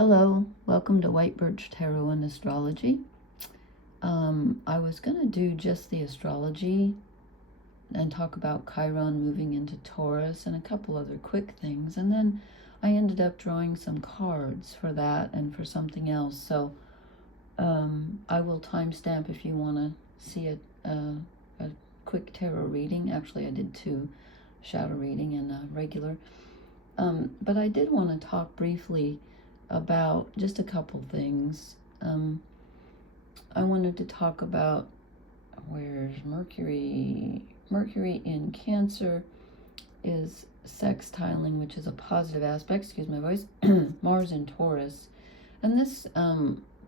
Hello, welcome to White Birch Tarot and Astrology. I was going to do just the astrology and talk about Chiron moving into Taurus and a couple other quick things, and then I ended up drawing some cards for that and for something else. So I will timestamp if you want to see a quick tarot reading. Actually, I did two, shadow reading and a regular. But I did want to talk briefly about just a couple things. I wanted to talk about where's Mercury. Mercury in Cancer is sextiling, which is a positive aspect. Excuse my voice. Mars in Taurus, and this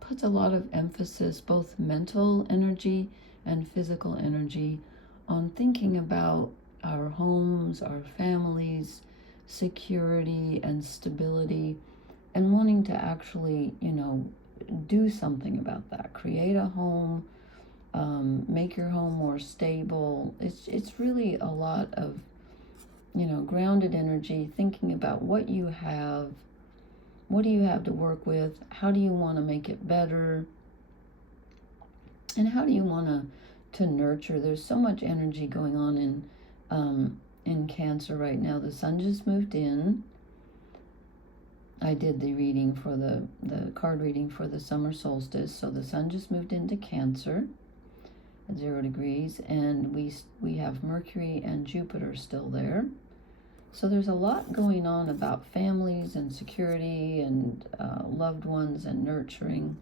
puts a lot of emphasis, both mental energy and physical energy, on thinking about our homes, our families, security and stability, and wanting to actually, do something about that. Create a home, make your home more stable. It's really a lot of, grounded energy, thinking about what you have, what do you have to work with, how do you want to make it better, and how do you want to nurture. There's so much energy going on in Cancer right now. The sun just moved in. I did the reading for the card reading for the summer solstice. So the sun just moved into Cancer at 0 degrees, and we have Mercury and Jupiter still there. So there's a lot going on about families and security and loved ones and nurturing.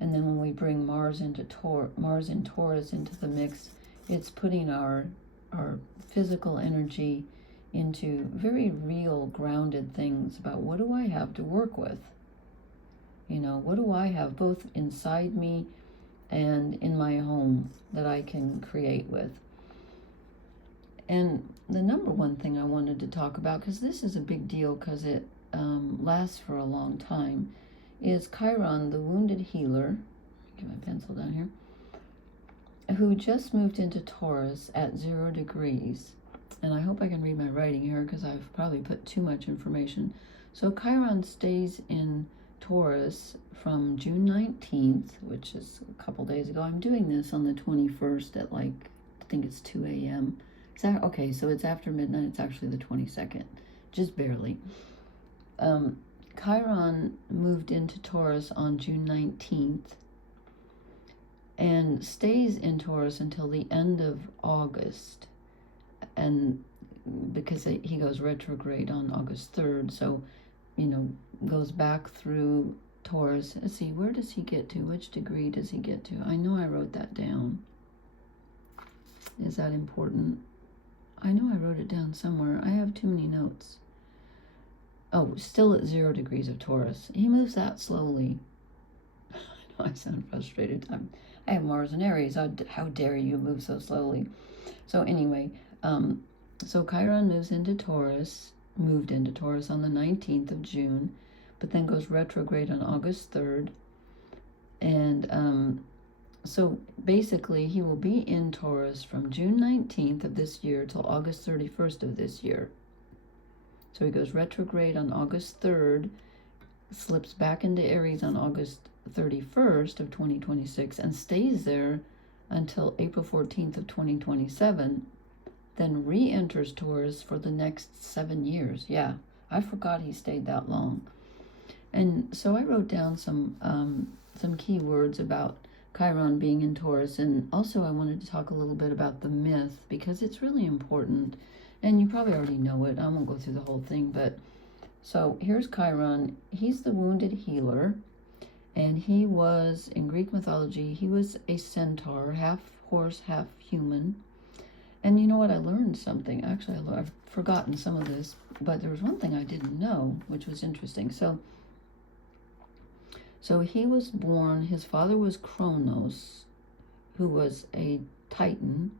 And then when we bring Mars in Taurus into the mix, it's putting our physical energy into very real, grounded things about what do I have to work with? What do I have both inside me and in my home that I can create with? And the number one thing I wanted to talk about, because this is a big deal because it lasts for a long time, is Chiron, the wounded healer. Get my pencil down here. Who just moved into Taurus at 0 degrees. And I hope I can read my writing here because I've probably put too much information. So Chiron stays in Taurus from June 19th, which is a couple days ago. I'm doing this on the 21st at I think it's 2 a.m. Okay, so it's after midnight. It's actually the 22nd, just barely. Chiron moved into Taurus on June 19th and stays in Taurus until the end of August. And because he goes retrograde on August 3rd, so, goes back through Taurus. Let's see, where does he get to? Which degree does he get to? I know I wrote that down. Is that important? I know I wrote it down somewhere. I have too many notes. Oh, still at 0 degrees of Taurus. He moves that slowly. I know I sound frustrated. I have Mars in Aries. How dare you move so slowly? So anyway, so Chiron moved into Taurus on the 19th of June, but then goes retrograde on August 3rd. And so basically he will be in Taurus from June 19th of this year till August 31st of this year. So he goes retrograde on August 3rd, slips back into Aries on August 31st of 2026, and stays there until April 14th of 2027, then re-enters Taurus for the next 7 years. Yeah, I forgot he stayed that long. And so I wrote down some key words about Chiron being in Taurus, and also I wanted to talk a little bit about the myth, because it's really important, and you probably already know it. I won't go through the whole thing, but so here's Chiron. He's the wounded healer, and he was, in Greek mythology, he was a centaur, half horse, half human. And you know what? I learned something. Actually, I've forgotten some of this, but there was one thing I didn't know, which was interesting. So he was born, his father was Kronos, who was a Titan,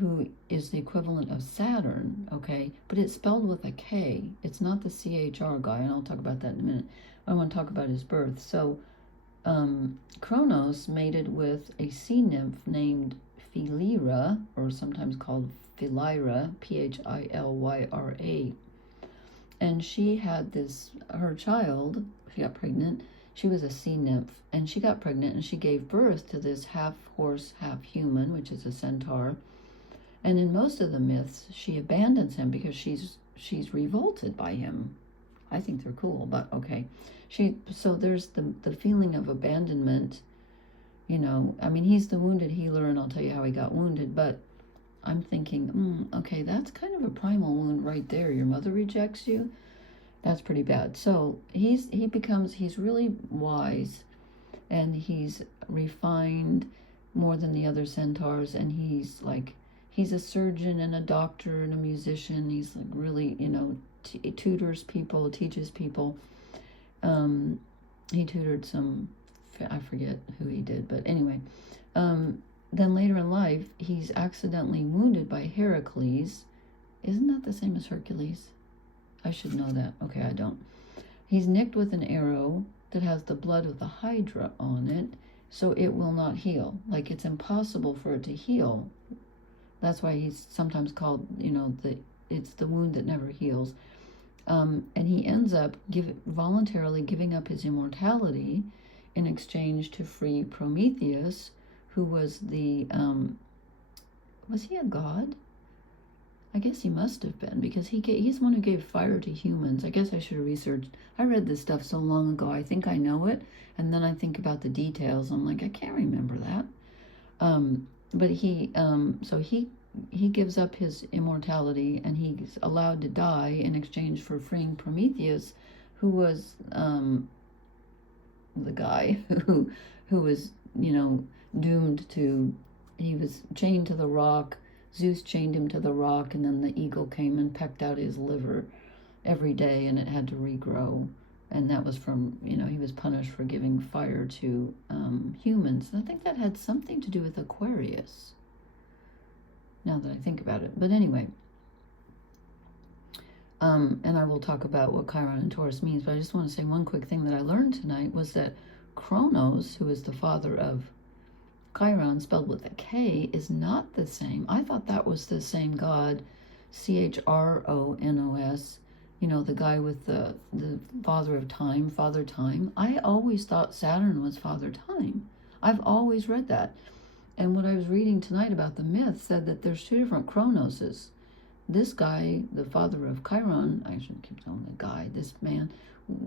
who is the equivalent of Saturn, okay? But it's spelled with a K. It's not the CHR guy, and I'll talk about that in a minute. I want to talk about his birth. So Kronos mated with a sea nymph named Philyra, or sometimes called Philyra, Phillyra. And she had her child, She got pregnant. She was a sea nymph, and she got pregnant, and she gave birth to this half horse, half human, which is a centaur. And in most of the myths, she abandons him because she's revolted by him. I think they're cool, but okay. So there's the feeling of abandonment. You know, I mean, he's the wounded healer, and I'll tell you how he got wounded, but I'm thinking, okay, that's kind of a primal wound right there. Your mother rejects you. That's pretty bad. So he's really wise, and he's refined more than the other centaurs, and he's a surgeon and a doctor and a musician. He's like really, tutors people, teaches people. He tutored some, I forget who he did, but anyway. Then later in life, he's accidentally wounded by Heracles. Isn't that the same as Hercules? I should know that. Okay, I don't. He's nicked with an arrow that has the blood of the Hydra on it, so it will not heal. Like, it's impossible for it to heal. That's why he's sometimes called, it's the wound that never heals. And he ends up voluntarily giving up his immortality in exchange to free Prometheus, who was was he a god? I guess he must have been, because he's the one who gave fire to humans. I guess I should have researched. I read this stuff so long ago, I think I know it, and then I think about the details. I'm like, I can't remember that. But he gives up his immortality, and he's allowed to die in exchange for freeing Prometheus, who was the guy who was, doomed to. He was chained to the rock. Zeus chained him to the rock, and then the eagle came and pecked out his liver every day, and it had to regrow. And that was from, he was punished for giving fire to humans. And I think that had something to do with Aquarius, now that I think about it. But anyway, and I will talk about what Chiron and Taurus means, but I just want to say one quick thing that I learned tonight was that Kronos, who is the father of Chiron, spelled with a K, is not the same. I thought that was the same god, Chronos, the guy with the father of time, Father Time. I always thought Saturn was Father Time. I've always read that. And what I was reading tonight about the myth said that there's two different Cronoses. This guy, the father of Chiron, I shouldn't keep calling the guy, this man,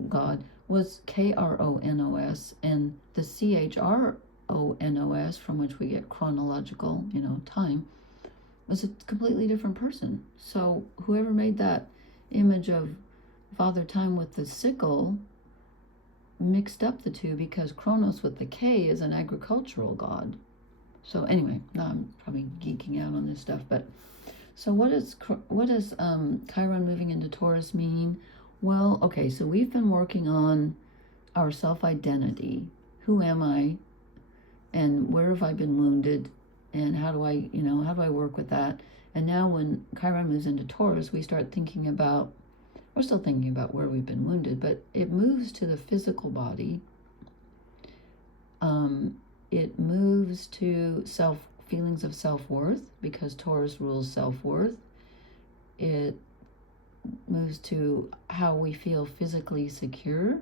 God, was Kronos, and the Chronos, from which we get chronological, time, was a completely different person. So whoever made that image of Father Time with the sickle mixed up the two, because Kronos with the K is an agricultural god. So anyway, now I'm probably geeking out on this stuff, but so what does Chiron moving into Taurus mean? Well, okay, so we've been working on our self-identity. Who am I? And where have I been wounded? And how do I work with that? And now when Chiron moves into Taurus, we're still thinking about where we've been wounded, but it moves to the physical body. It moves to feelings of self-worth, because Taurus rules self-worth. It moves to how we feel physically secure,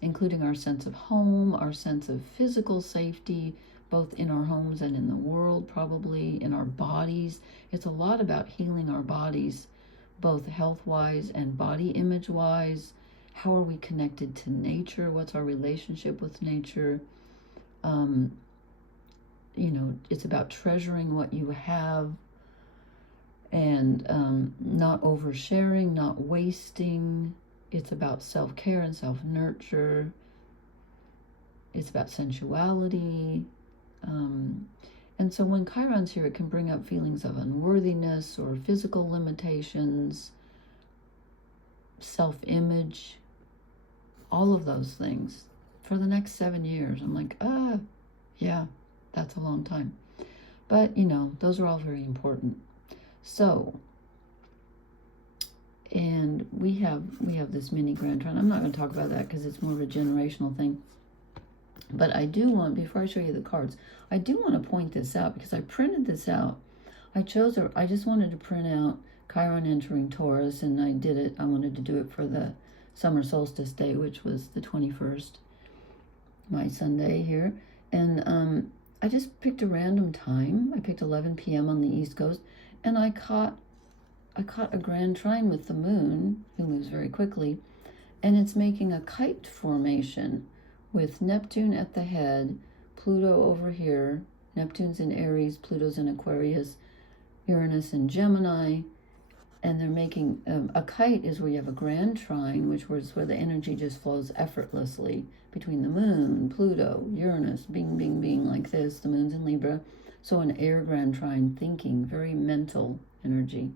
including our sense of home, our sense of physical safety, both in our homes and in the world, probably in our bodies. It's a lot about healing our bodies, both health-wise and body image-wise. How are we connected to nature? What's our relationship with nature? It's about treasuring what you have, and not oversharing, not wasting. It's about self-care and self-nurture. It's about sensuality. And so when Chiron's here, it can bring up feelings of unworthiness or physical limitations, self-image, all of those things for the next 7 years. I'm like, yeah, that's a long time. But, those are all very important. So, and we have this mini Grand Trine. I'm not going to talk about that because it's more of a generational thing. But I do want, before I show you the cards, I do want to point this out, because I printed this out. I just wanted to print out Chiron entering Taurus, and I did it. I wanted to do it for the summer solstice day, which was the 21st, my Sunday here. And I just picked a random time. I picked 11 p.m. on the East Coast, and I caught a grand trine with the moon, who moves very quickly, and it's making a kite formation with Neptune at the head, Pluto over here. Neptune's in Aries, Pluto's in Aquarius, Uranus in Gemini, and they're making a kite is where you have a grand trine, which was where the energy just flows effortlessly between the moon, Pluto, Uranus, bing, bing, bing, like this. The moon's in Libra, so an air grand trine, thinking, very mental energy.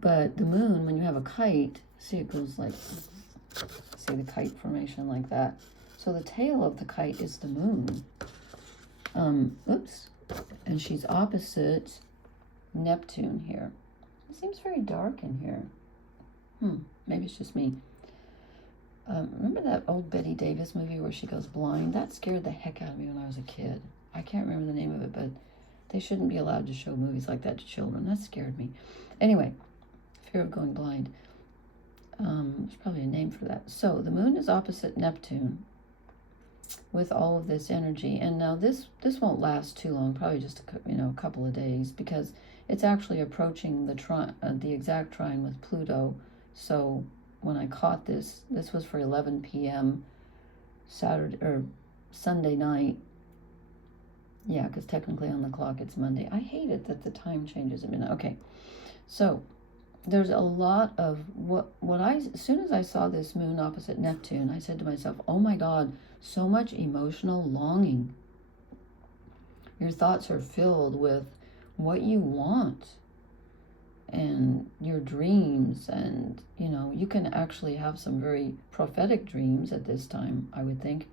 But the moon, when you have a kite, see it goes like, see the kite formation like that. So the tail of the kite is the moon. Oops. And she's opposite Neptune here. It seems very dark in here. Maybe it's just me. Remember that old Betty Davis movie where she goes blind? That scared the heck out of me when I was a kid. I can't remember the name of it, but they shouldn't be allowed to show movies like that to children. That scared me. Anyway, fear of going blind. There's probably a name for that. So the moon is opposite Neptune with all of this energy. And now this won't last too long, probably just a couple of days, because it's actually approaching the exact trine with Pluto. So when I caught this was for 11 p.m. Saturday or Sunday night. Yeah, because technically on the clock it's Monday. I hate it that the time changes a minute. Okay, so there's a lot of as soon as I saw this moon opposite Neptune, I said to myself, oh my God, so much emotional longing. Your thoughts are filled with what you want and your dreams, and you can actually have some very prophetic dreams at this time, I would think.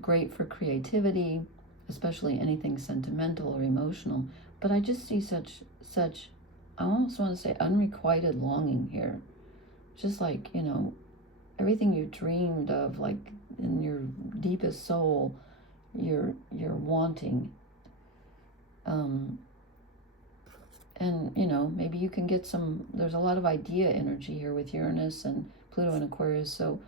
Great for creativity, especially anything sentimental or emotional. But I just see such I almost want to say unrequited longing here. Just like, everything you dreamed of, like in your deepest soul, you're wanting. And, maybe you can get there's a lot of idea energy here with Uranus and Pluto and Aquarius. So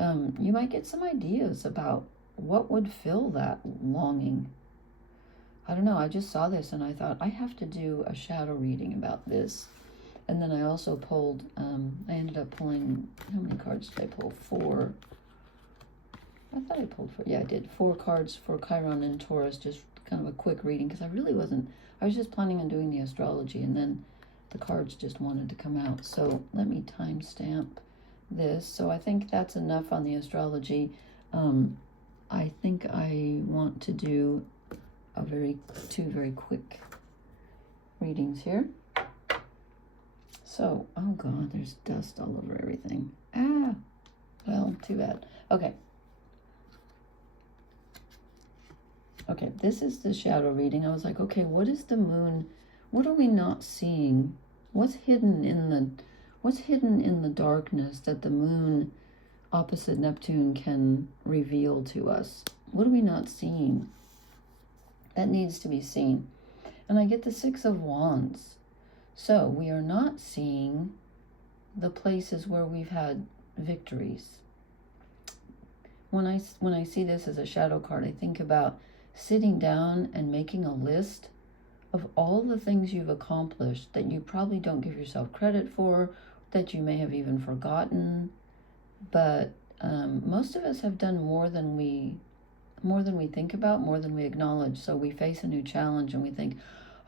you might get some ideas about what would fill that longing. I don't know. I just saw this and I thought, I have to do a shadow reading about this. And then I also pulled, I ended up pulling, how many cards did I pull? 4. I thought I pulled 4. Yeah, I did. 4 cards for Chiron and Taurus, just kind of a quick reading, because I was just planning on doing the astrology, and then the cards just wanted to come out. So let me timestamp this. So I think that's enough on the astrology. I think I want to do two very quick readings here. So, oh God, there's dust all over everything. Well, too bad. Okay, this is the shadow reading. I was like, okay, what is the moon? What are we not seeing? What's hidden in the darkness that the moon opposite Neptune can reveal to us? What are we not seeing? That needs to be seen. And I get the 6 of Wands. So we are not seeing the places where we've had victories. When I see this as a shadow card, I think about sitting down and making a list of all the things you've accomplished that you probably don't give yourself credit for, that you may have even forgotten. But most of us have done more than we think about, more than we acknowledge. So we face a new challenge and we think,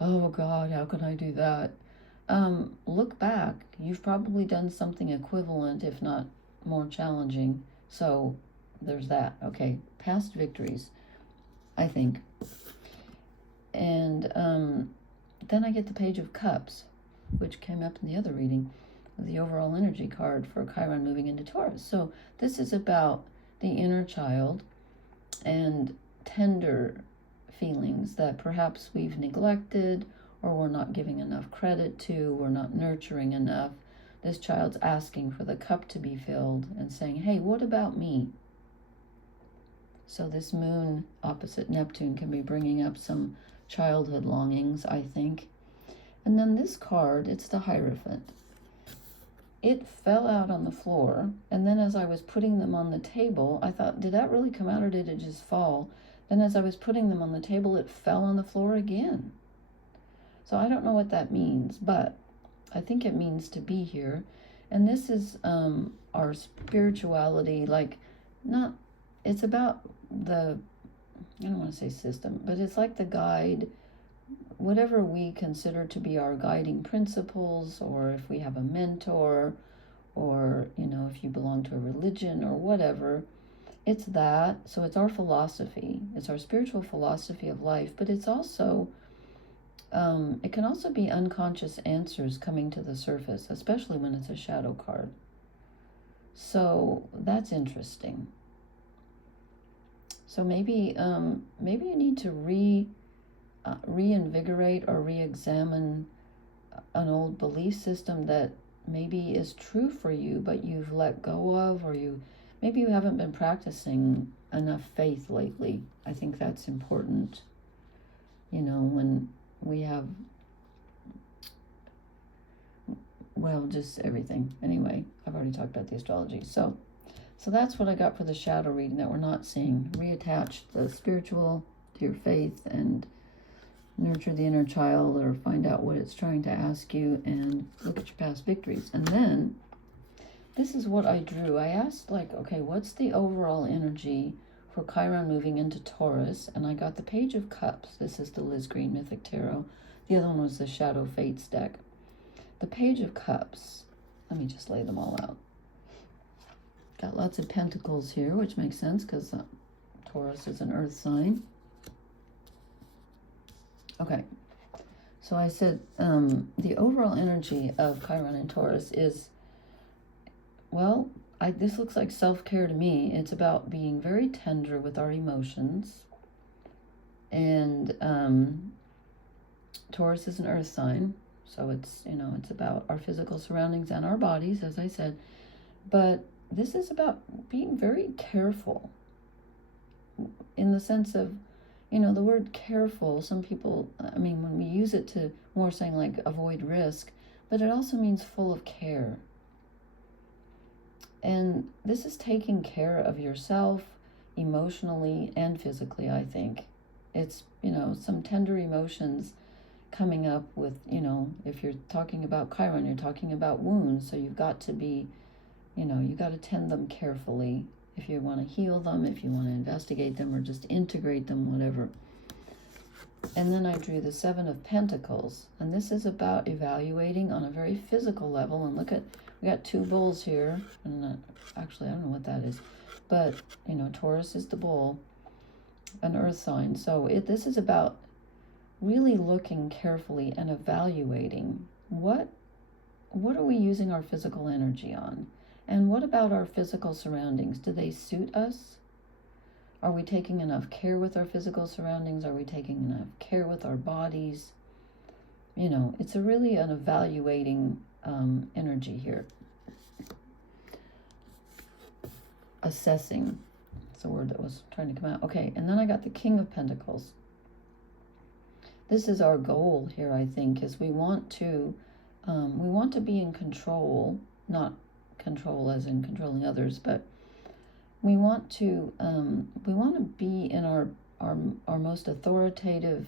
oh God, how could I do that? Look back. You've probably done something equivalent, if not more challenging. So there's that. Okay, past victories, I think. And then I get the Page of Cups, which came up in the other reading, the overall energy card for Chiron moving into Taurus. So this is about the inner child and tender feelings that perhaps we've neglected, or we're not giving enough credit to, we're not nurturing enough. This child's asking for the cup to be filled and saying, hey, what about me? So this moon opposite Neptune can be bringing up some childhood longings, I think. And then this card, it's the Hierophant. it fell out on the floor. And then as I was putting them on the table, I thought, did that really come out or did it just fall? Then as I was putting them on the table, it fell on the floor again. So I don't know what that means, but I think it means to be here. And this is our spirituality, like, not, it's about the, I don't want to say system, but it's like the guide, whatever we consider to be our guiding principles, or if we have a mentor, or, if you belong to a religion or whatever, it's that. So it's our philosophy, it's our spiritual philosophy of life, but it's also, it can also be unconscious answers coming to the surface, especially when it's a shadow card. So that's interesting. So maybe you need to reinvigorate or re-examine an old belief system that maybe is true for you, but you've let go of, or maybe you haven't been practicing enough faith lately. I think that's important. When we have, well, just everything. Anyway, I've already talked about the astrology. So that's what I got for the shadow reading that we're not seeing. Reattach the spiritual to your faith and nurture the inner child, or find out what it's trying to ask you, and look at your past victories. And then this is what I drew. I asked, okay, what's the overall energy for Chiron moving into Taurus? And I got the Page of Cups. This is the Liz Green Mythic Tarot. The other one was the Shadow Fates deck. The Page of Cups. Let me just lay them all out. Got lots of pentacles here, which makes sense because Taurus is an earth sign. Okay, so I said the overall energy of Chiron and Taurus is, well, this looks like self-care to me. It's about being very tender with our emotions. And Taurus is an earth sign, so it's, it's about our physical surroundings and our bodies, as I said. But this is about being very careful, in the sense of, the word careful, some people, when we use it to more saying like avoid risk, but it also means full of care. And this is taking care of yourself emotionally and physically, I think. It's, some tender emotions coming up with, if you're talking about Chiron, you're talking about wounds. So you've got to be, you got to tend them carefully if you want to heal them, if you want to investigate them, or just integrate them, whatever. And then I drew the Seven of Pentacles. And this is about evaluating on a very physical level. And look at, we got two bulls here. And actually, I don't know what that is. But, Taurus is the bull, an earth sign. So this is about really looking carefully and evaluating what are we using our physical energy on? And what about our physical surroundings? Do they suit us? Are we taking enough care with our physical surroundings? Are we taking enough care with our bodies? It's really an evaluating energy here. Assessing. That's the word that was trying to come out. Okay, and then I got the King of Pentacles. This is our goal here, I think, is we want to be in control, not control as in controlling others, but we want to be in our most authoritative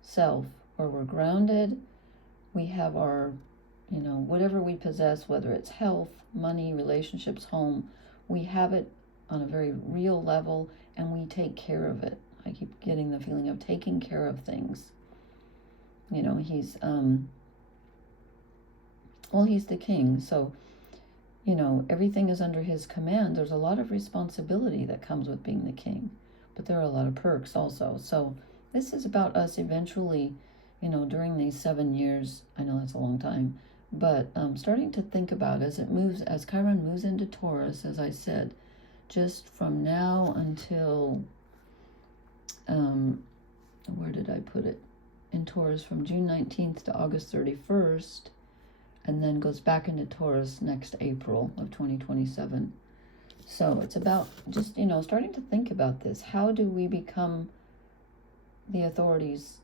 self, where we're grounded. We have our, whatever we possess, whether it's health, money, relationships, home, we have it on a very real level, and we take care of it. I keep getting the feeling of taking care of things. He's he's the king, so everything is under his command. There's a lot of responsibility that comes with being the king, but there are a lot of perks also. So this is about us eventually, during these 7 years, I know that's a long time, but starting to think about as Chiron moves into Taurus, as I said, just from now until, where did I put it? In Taurus from June 19th to August 31st, and then goes back into Taurus next April of 2027. So it's about just, starting to think about this. How do we become the authorities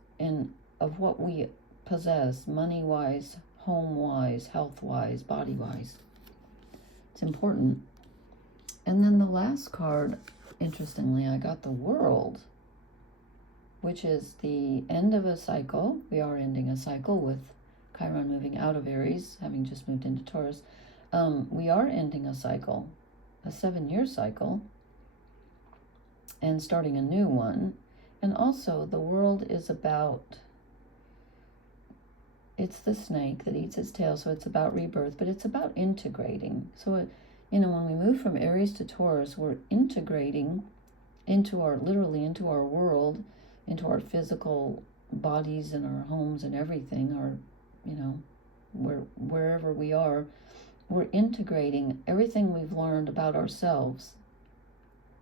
of what we possess, money-wise, home-wise, health-wise, body-wise? It's important. And then the last card, interestingly, I got the World, which is the end of a cycle. We are ending a cycle with Chiron moving out of Aries, having just moved into Taurus. We are ending a cycle, a 7-year cycle, and starting a new one. And also, the World is about, it's the snake that eats its tail, so it's about rebirth, but it's about integrating. So, when we move from Aries to Taurus, we're integrating into our, literally into our world, into our physical bodies and our homes and everything, our, wherever we are, we're integrating everything we've learned about ourselves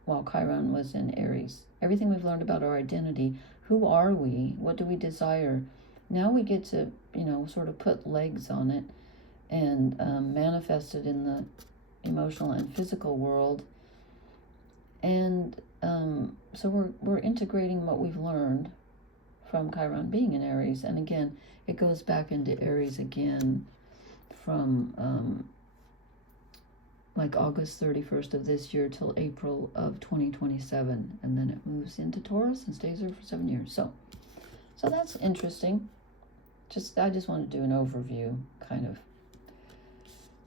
while Chiron was in Aries. Everything we've learned about our identity. Who are we? What do we desire? Now we get to, sort of put legs on it and manifest it in the emotional and physical world. And so we're integrating what we've learned from Chiron being in Aries. And again, it goes back into Aries again from like August 31st of this year till April of 2027. And then it moves into Taurus and stays there for 7 years. So that's interesting. I just want to do an overview, kind of.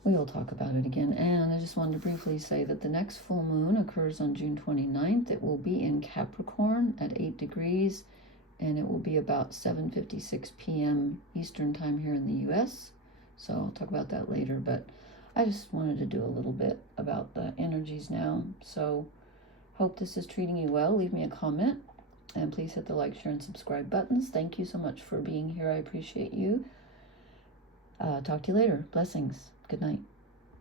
We will talk about it again. And I just wanted to briefly say that the next full moon occurs on June 29th. It will be in Capricorn at 8 degrees, and it will be about 7:56 p.m. Eastern time here in the U.S. So I'll talk about that later, but I just wanted to do a little bit about the energies now. So hope this is treating you well. Leave me a comment, and please hit the like, share, and subscribe buttons. Thank you so much for being here. I appreciate you. Talk to you later. Blessings. Good night.